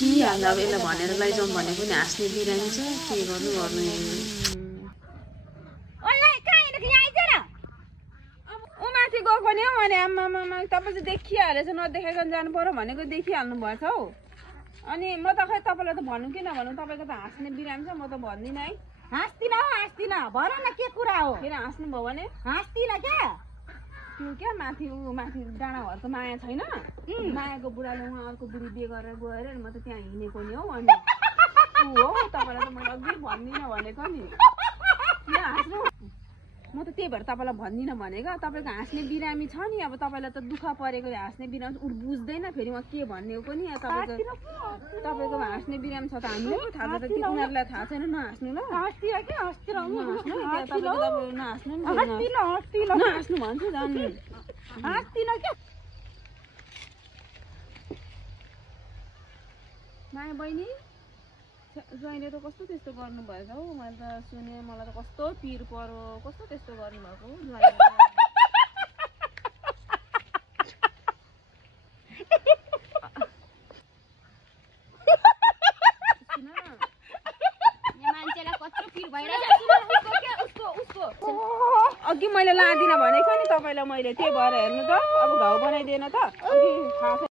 छिहाल्दा अब यसलाई भनेर लैजाउँ भनेको नि हाँस्ने बिरामी छ के गर्नु माथि गएको नि हौ अनि आम्मामा तपाईँ चाहिँ देखिहालेछ नदेखाइकन जानु पर्यो भनेको देखिहाल्नु भएछ हौ अनि म त खै तपाईँलाई त भन्नु कि नभन्नु तपाईँको त हाँस्ने बिरामी छ म त भन्दिनँ है हाँस्दिन भन न के कुरा हो फेरि हाँस्नु भयो भने हाँस्दिन क्या त्यो क्या माथि डाँडा घरको माया छैन मायाको बुढाले उहाँ अर्को बुढी बिहे गरेर गएर म त त्यहाँ हिँडेको नि हौ अनि ऊ हो तपाईँलाई त मैले अघि भन्दिनँ भनेको नि किन हाँस्नु म त त्यही भएर तपाईँलाई भन्दिनँ भनेको तपाईँको हाँस्ने बिरामी छ नि अब तपाईँलाई त दुःख परेको हाँस्ने बिरामी ऊ बुझ्दैन फेरि म के भन्ने हो पनि तपाईँको हाँस्ने बिरामी छ त हामीलाई पो थाहा छ त त्यो उनीहरूलाई थाहा छैन नहाँस्नु ल नहाँस्नु भन्छु झन् माया बहिनी ज्वाइँले त कस्तो त्यस्तो गर्नुभएछ हौ मैले त सुने मलाई त कस्तो पिर परो कस्तो त्यस्तो गर्नुभएको ज्वाइँले अघि मैले लाँदिनँ भनेको नि तपाईँलाई मैले त्यही भएर हेर्नु त अब घाउ बनाइदिएन त अघि थाहा